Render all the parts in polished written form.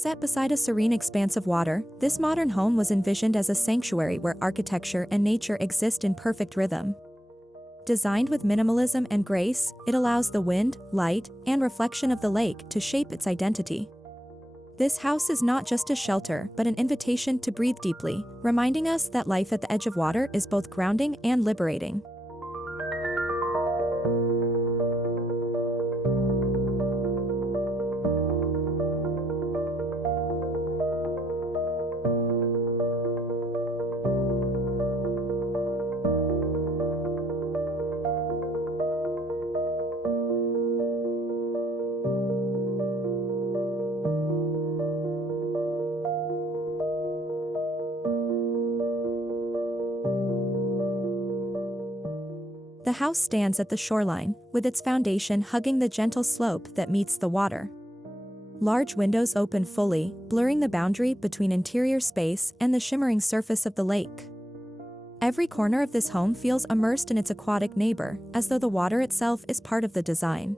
Set beside a serene expanse of water, this modern home was envisioned as a sanctuary where architecture and nature exist in perfect rhythm. Designed with minimalism and grace, it allows the wind, light, and reflection of the lake to shape its identity. This house is not just a shelter but an invitation to breathe deeply, reminding us that life at the edge of water is both grounding and liberating. The house stands at the shoreline, with its foundation hugging the gentle slope that meets the water. Large windows open fully, blurring the boundary between interior space and the shimmering surface of the lake. Every corner of this home feels immersed in its aquatic neighbor, as though the water itself is part of the design.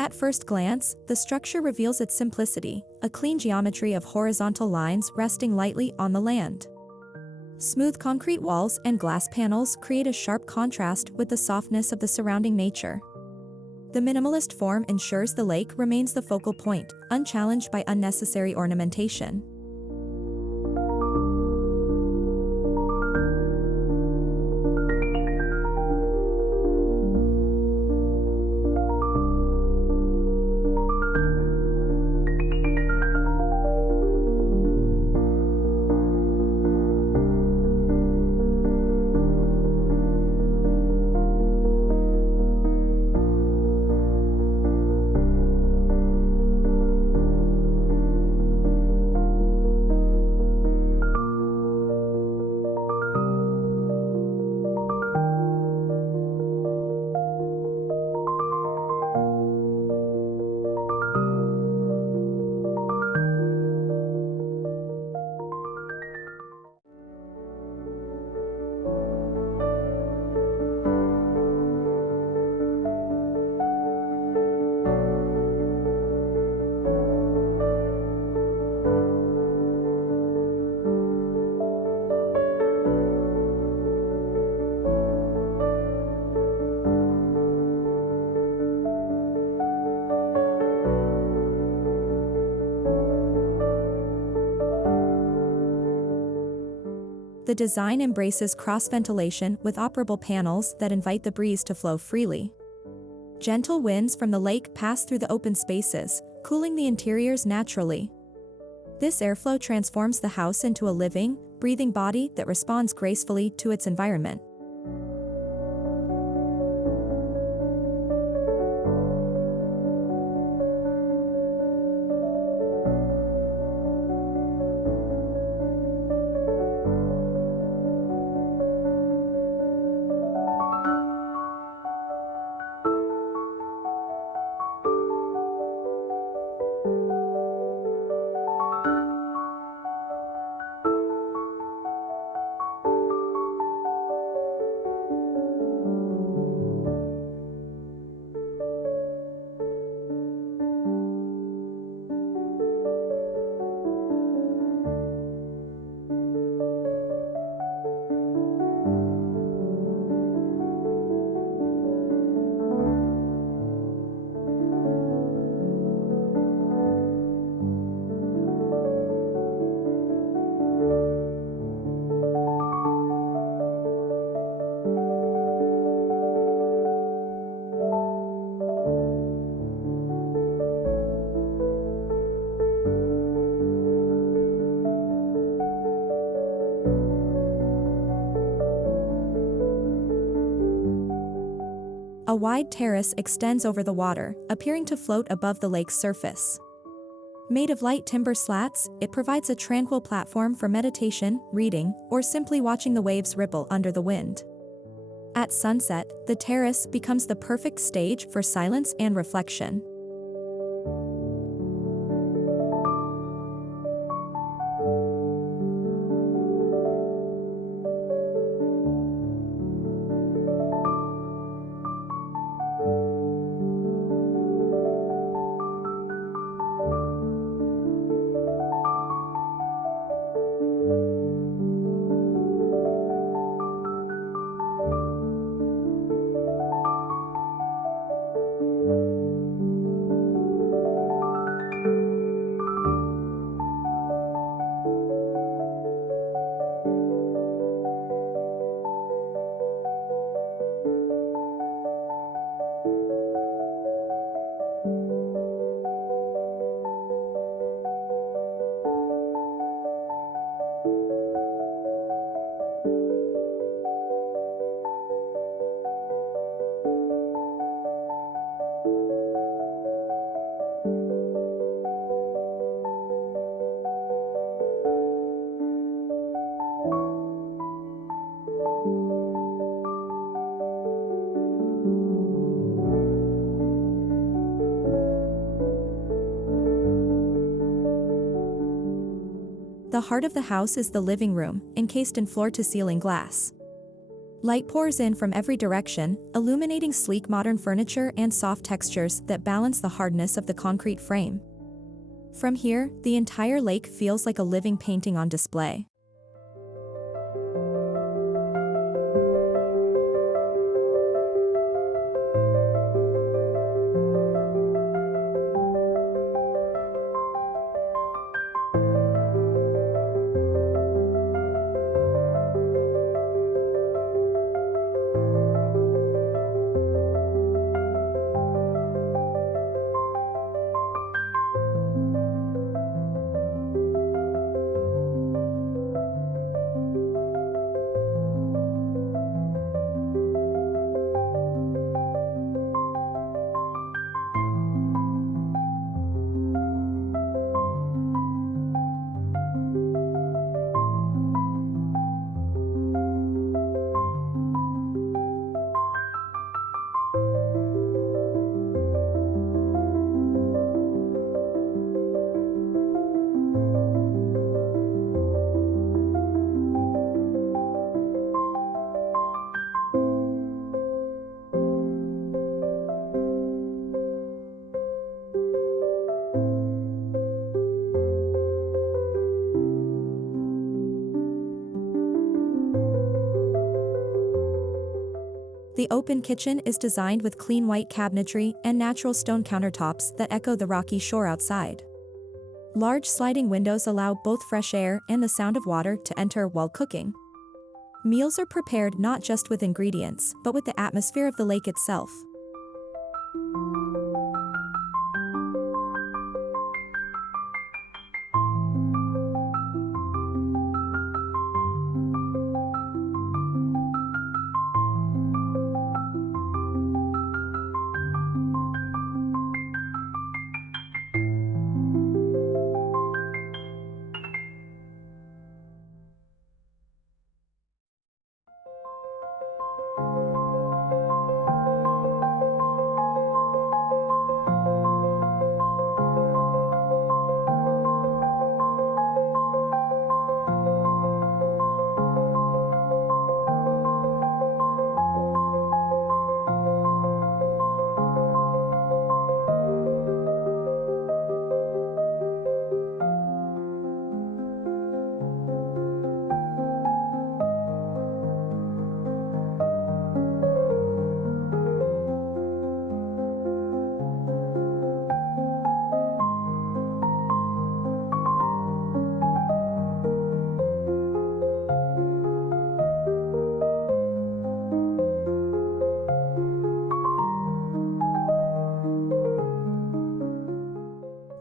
At first glance, the structure reveals its simplicity, a clean geometry of horizontal lines resting lightly on the land. Smooth concrete walls and glass panels create a sharp contrast with the softness of the surrounding nature. The minimalist form ensures the lake remains the focal point, unchallenged by unnecessary ornamentation. The design embraces cross-ventilation with operable panels that invite the breeze to flow freely. Gentle winds from the lake pass through the open spaces, cooling the interiors naturally. This airflow transforms the house into a living, breathing body that responds gracefully to its environment. A wide terrace extends over the water, appearing to float above the lake's surface. Made of light timber slats, it provides a tranquil platform for meditation, reading, or simply watching the waves ripple under the wind. At sunset, the terrace becomes the perfect stage for silence and reflection. The heart of the house is the living room, encased in floor-to-ceiling glass. Light pours in from every direction, illuminating sleek modern furniture and soft textures that balance the hardness of the concrete frame. From here, the entire lake feels like a living painting on display. The open kitchen is designed with clean white cabinetry and natural stone countertops that echo the rocky shore outside. Large sliding windows allow both fresh air and the sound of water to enter while cooking. Meals are prepared not just with ingredients, but with the atmosphere of the lake itself.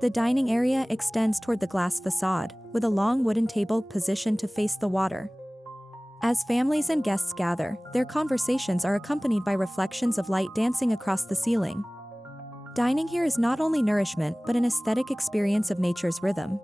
The dining area extends toward the glass facade, with a long wooden table positioned to face the water. As families and guests gather, their conversations are accompanied by reflections of light dancing across the ceiling. Dining here is not only nourishment but an aesthetic experience of nature's rhythm.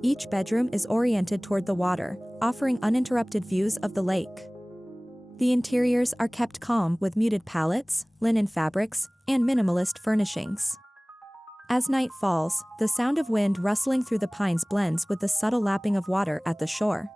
Each bedroom is oriented toward the water, offering uninterrupted views of the lake. The interiors are kept calm with muted palettes, linen fabrics, and minimalist furnishings. As night falls, the sound of wind rustling through the pines blends with the subtle lapping of water at the shore.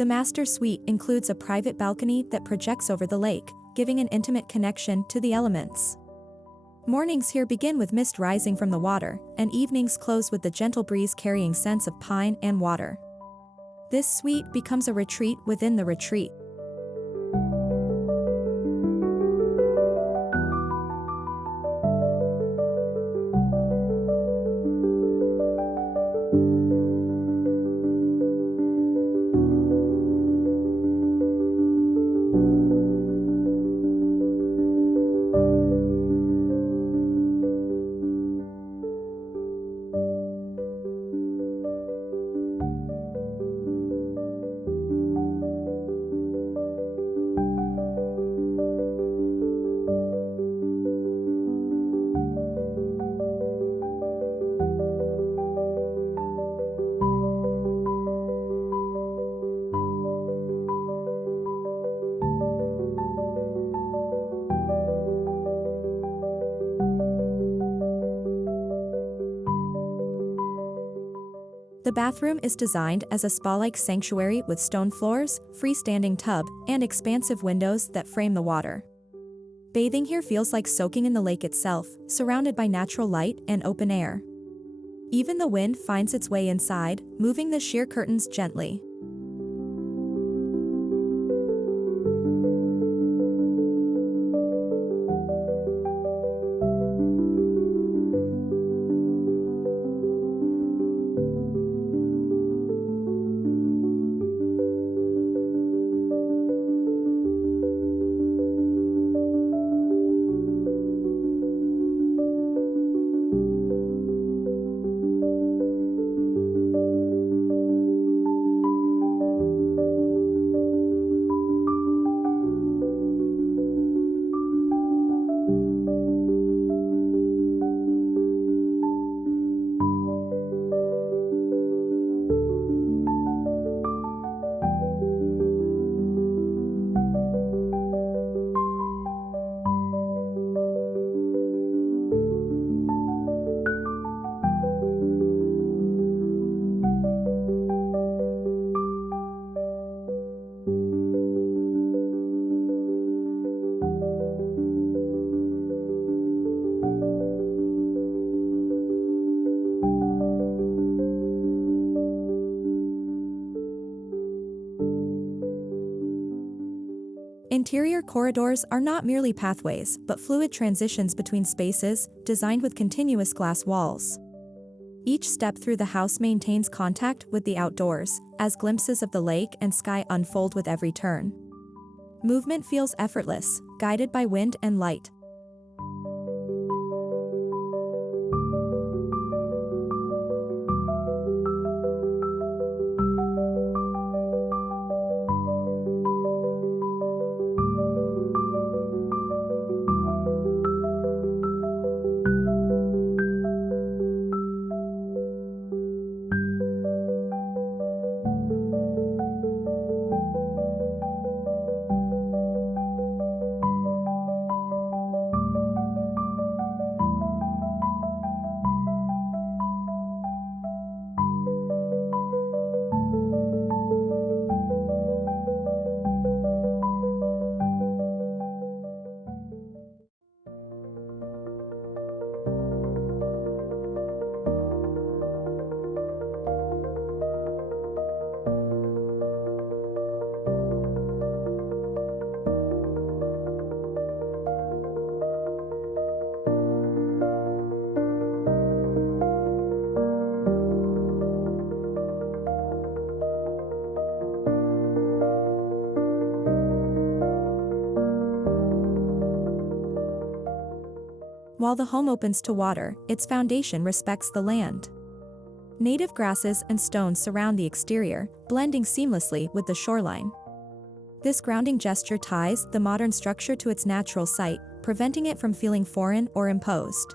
The master suite includes a private balcony that projects over the lake, giving an intimate connection to the elements. Mornings here begin with mist rising from the water, and evenings close with the gentle breeze carrying scents of pine and water. This suite becomes a retreat within the retreat. The bathroom is designed as a spa-like sanctuary with stone floors, freestanding tub, and expansive windows that frame the water. Bathing here feels like soaking in the lake itself, surrounded by natural light and open air. Even the wind finds its way inside, moving the sheer curtains gently. Interior corridors are not merely pathways, but fluid transitions between spaces, designed with continuous glass walls. Each step through the house maintains contact with the outdoors, as glimpses of the lake and sky unfold with every turn. Movement feels effortless, guided by wind and light. While the home opens to water, its foundation respects the land. Native grasses and stones surround the exterior, blending seamlessly with the shoreline. This grounding gesture ties the modern structure to its natural site, preventing it from feeling foreign or imposed.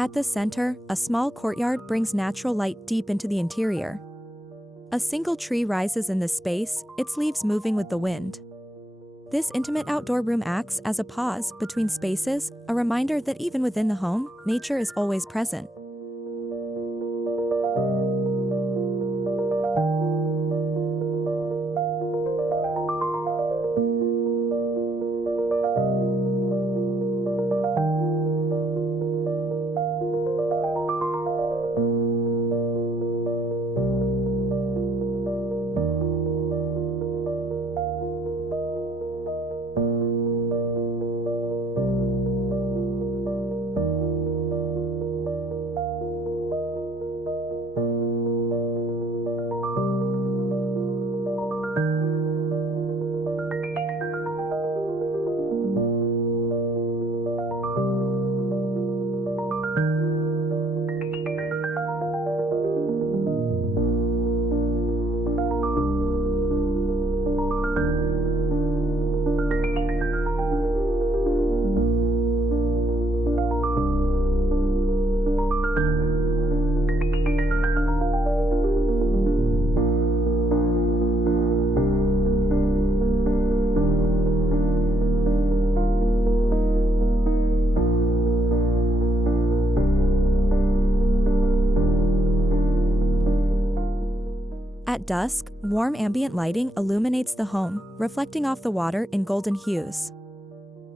At the center, a small courtyard brings natural light deep into the interior. A single tree rises in this space, its leaves moving with the wind. This intimate outdoor room acts as a pause between spaces, a reminder that even within the home, nature is always present. At dusk, warm ambient lighting illuminates the home, reflecting off the water in golden hues.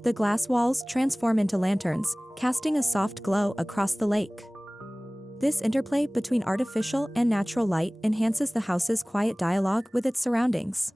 The glass walls transform into lanterns, casting a soft glow across the lake. This interplay between artificial and natural light enhances the house's quiet dialogue with its surroundings.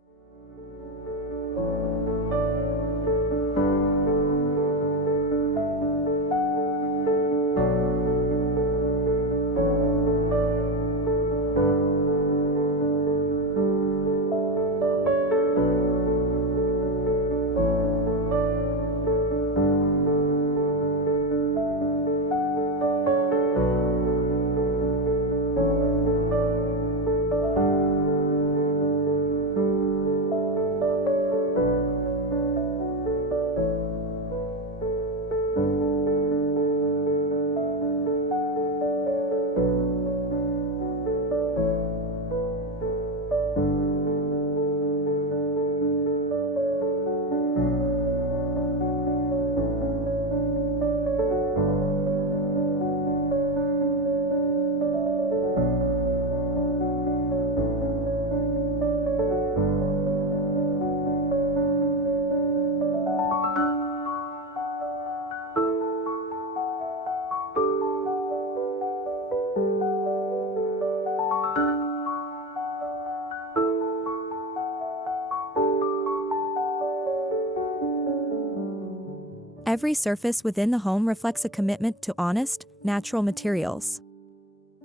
Every surface within the home reflects a commitment to honest, natural materials.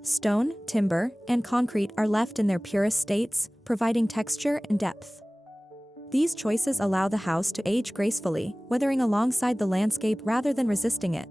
Stone, timber, and concrete are left in their purest states, providing texture and depth. These choices allow the house to age gracefully, weathering alongside the landscape rather than resisting it.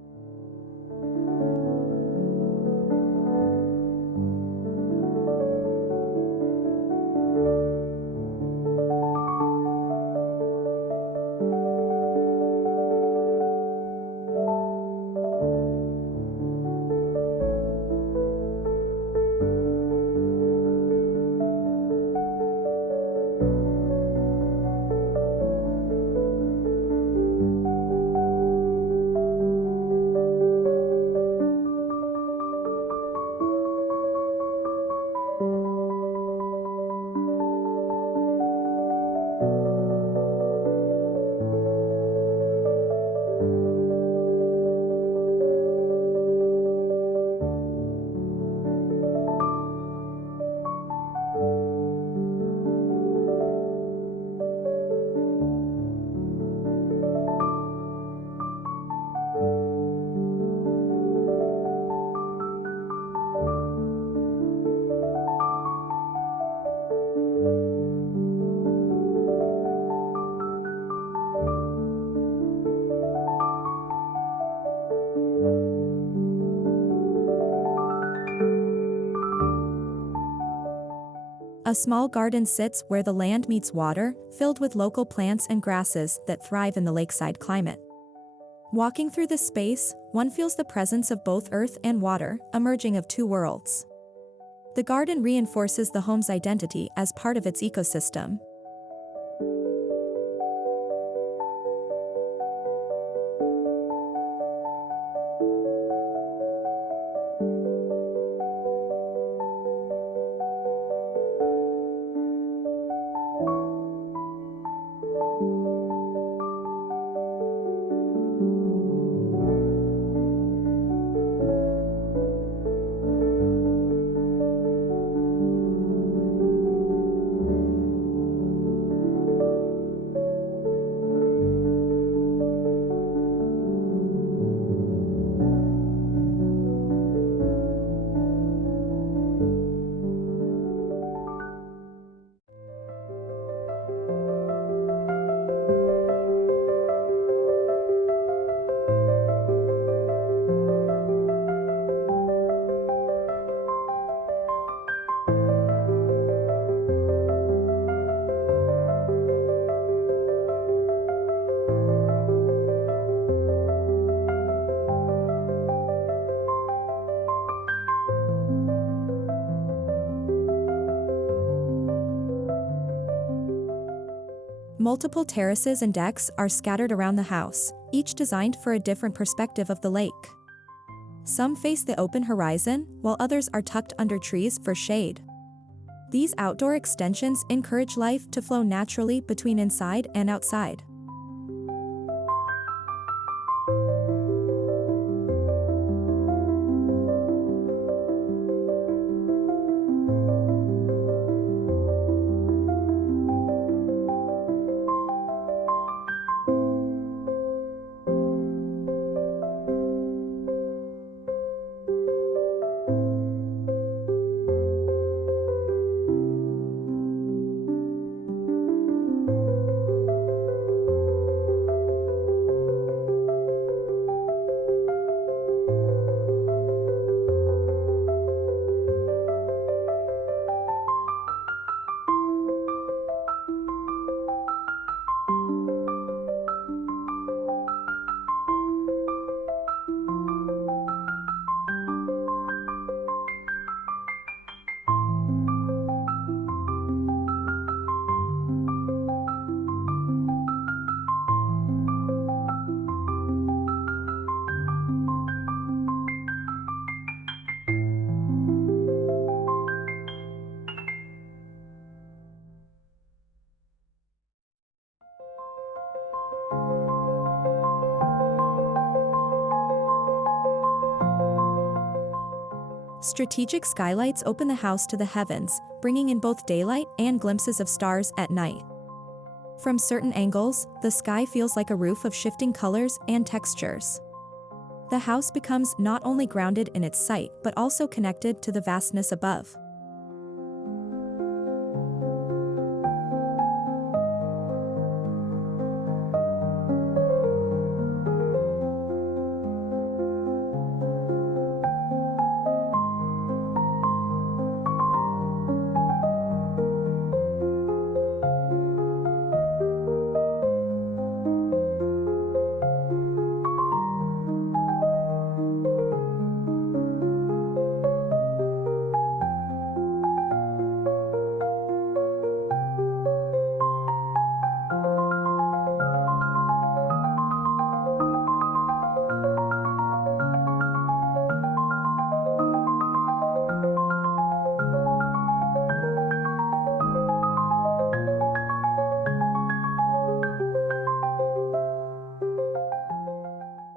A small garden sits where the land meets water, filled with local plants and grasses that thrive in the lakeside climate. Walking through this space, one feels the presence of both earth and water, emerging of two worlds. The garden reinforces the home's identity as part of its ecosystem. Multiple terraces and decks are scattered around the house, each designed for a different perspective of the lake. Some face the open horizon, while others are tucked under trees for shade. These outdoor extensions encourage life to flow naturally between inside and outside. Strategic skylights open the house to the heavens, bringing in both daylight and glimpses of stars at night. From certain angles, the sky feels like a roof of shifting colors and textures. The house becomes not only grounded in its site but also connected to the vastness above.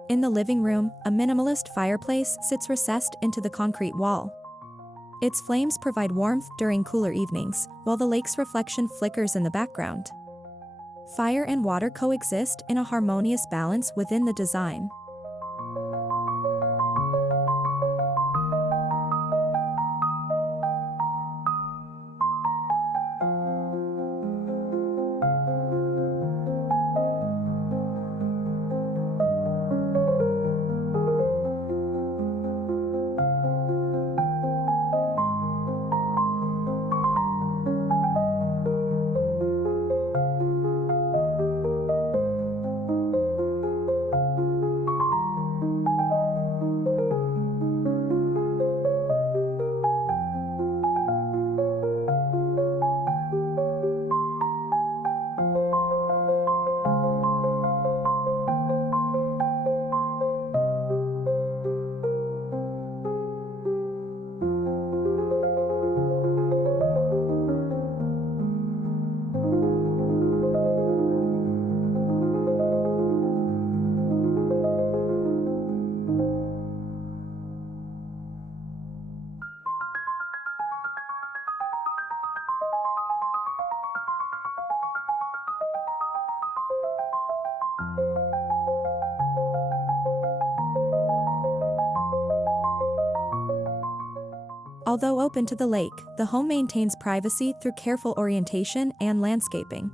In the living room, a minimalist fireplace sits recessed into the concrete wall. Its flames provide warmth during cooler evenings, while the lake's reflection flickers in the background. Fire and water coexist in a harmonious balance within the design. Although open to the lake, the home maintains privacy through careful orientation and landscaping.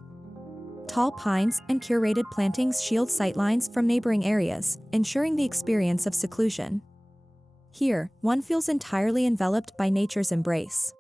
Tall pines and curated plantings shield sightlines from neighboring areas, ensuring the experience of seclusion. Here, one feels entirely enveloped by nature's embrace.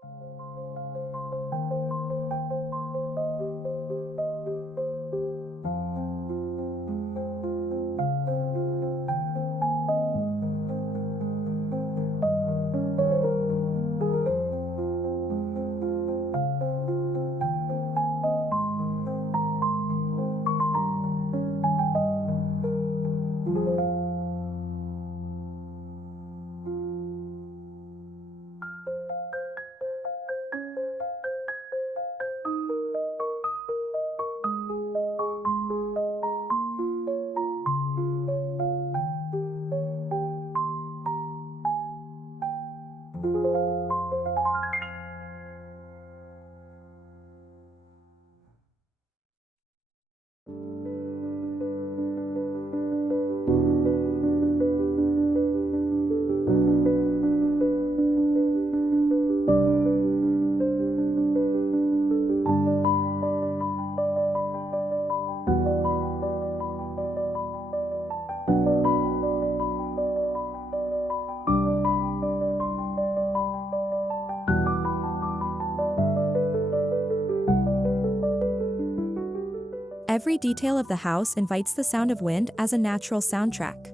Every detail of the house invites the sound of wind as a natural soundtrack.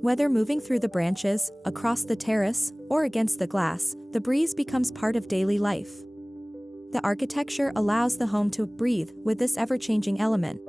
Whether moving through the branches, across the terrace, or against the glass, the breeze becomes part of daily life. The architecture allows the home to breathe with this ever-changing element.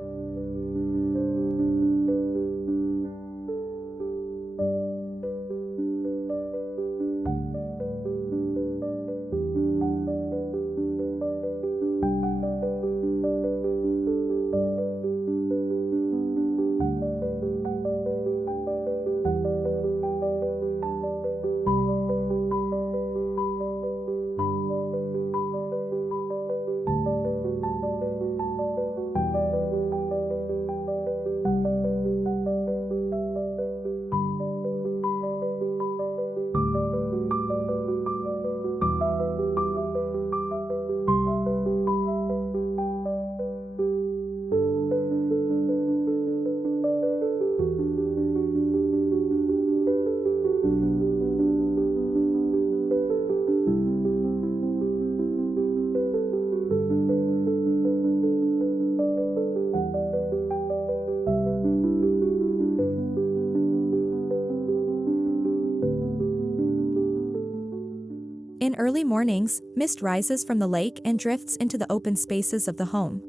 In early mornings, mist rises from the lake and drifts into the open spaces of the home.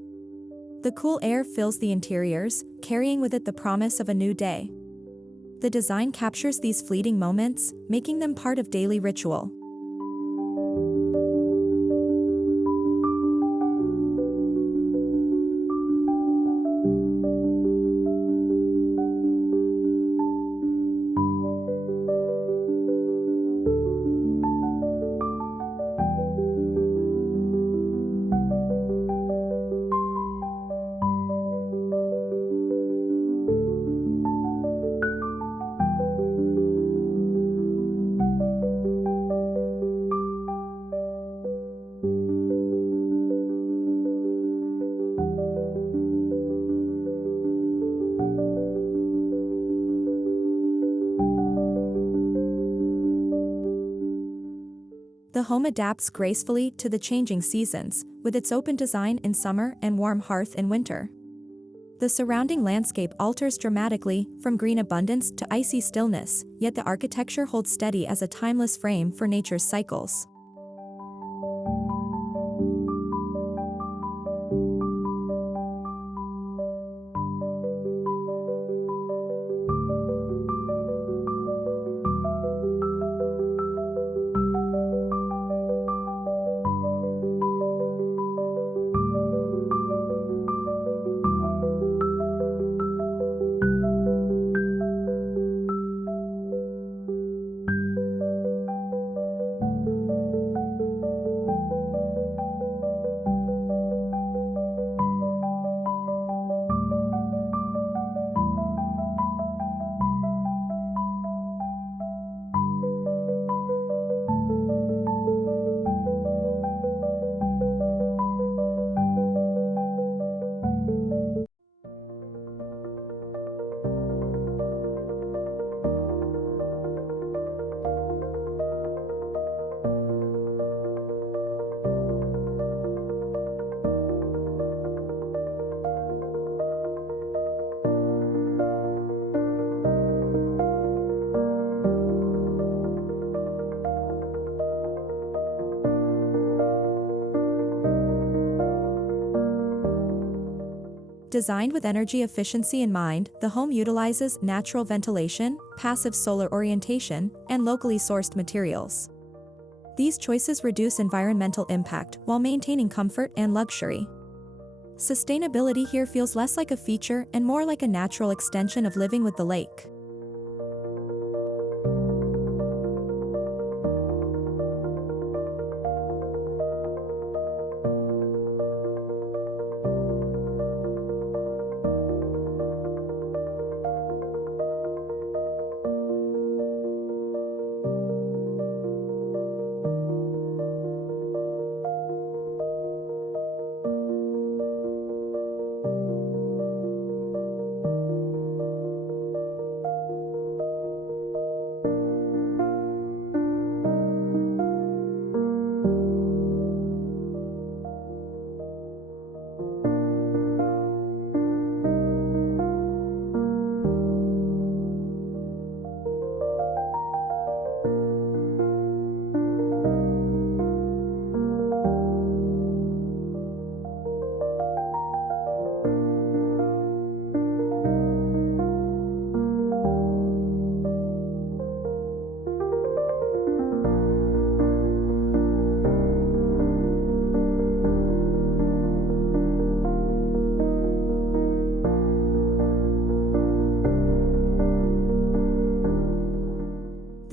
The cool air fills the interiors, carrying with it the promise of a new day. The design captures these fleeting moments, making them part of daily ritual. The home adapts gracefully to the changing seasons, with its open design in summer and warm hearth in winter. The surrounding landscape alters dramatically, from green abundance to icy stillness, yet the architecture holds steady as a timeless frame for nature's cycles. Designed with energy efficiency in mind, the home utilizes natural ventilation, passive solar orientation, and locally sourced materials. These choices reduce environmental impact while maintaining comfort and luxury. Sustainability here feels less like a feature and more like a natural extension of living with the lake.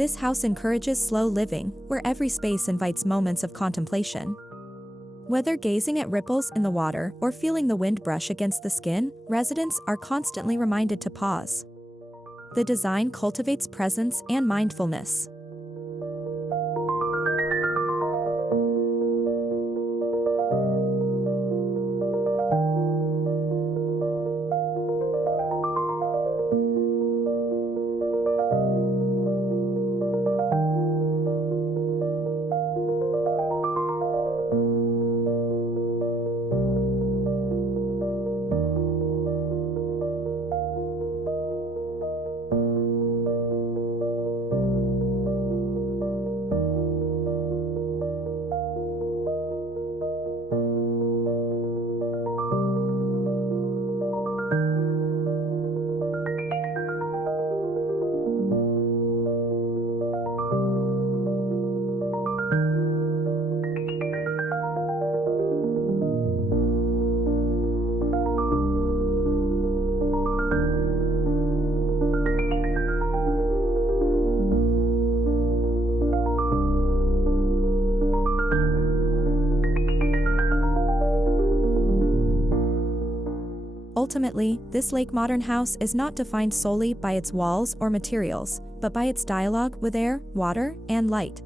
This house encourages slow living, where every space invites moments of contemplation. Whether gazing at ripples in the water or feeling the wind brush against the skin, residents are constantly reminded to pause. The design cultivates presence and mindfulness. Ultimately, this lake modern house is not defined solely by its walls or materials, but by its dialogue with air, water, and light.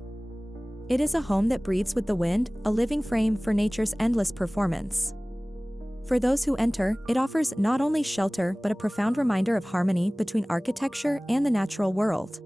It is a home that breathes with the wind, a living frame for nature's endless performance. For those who enter, it offers not only shelter but a profound reminder of harmony between architecture and the natural world.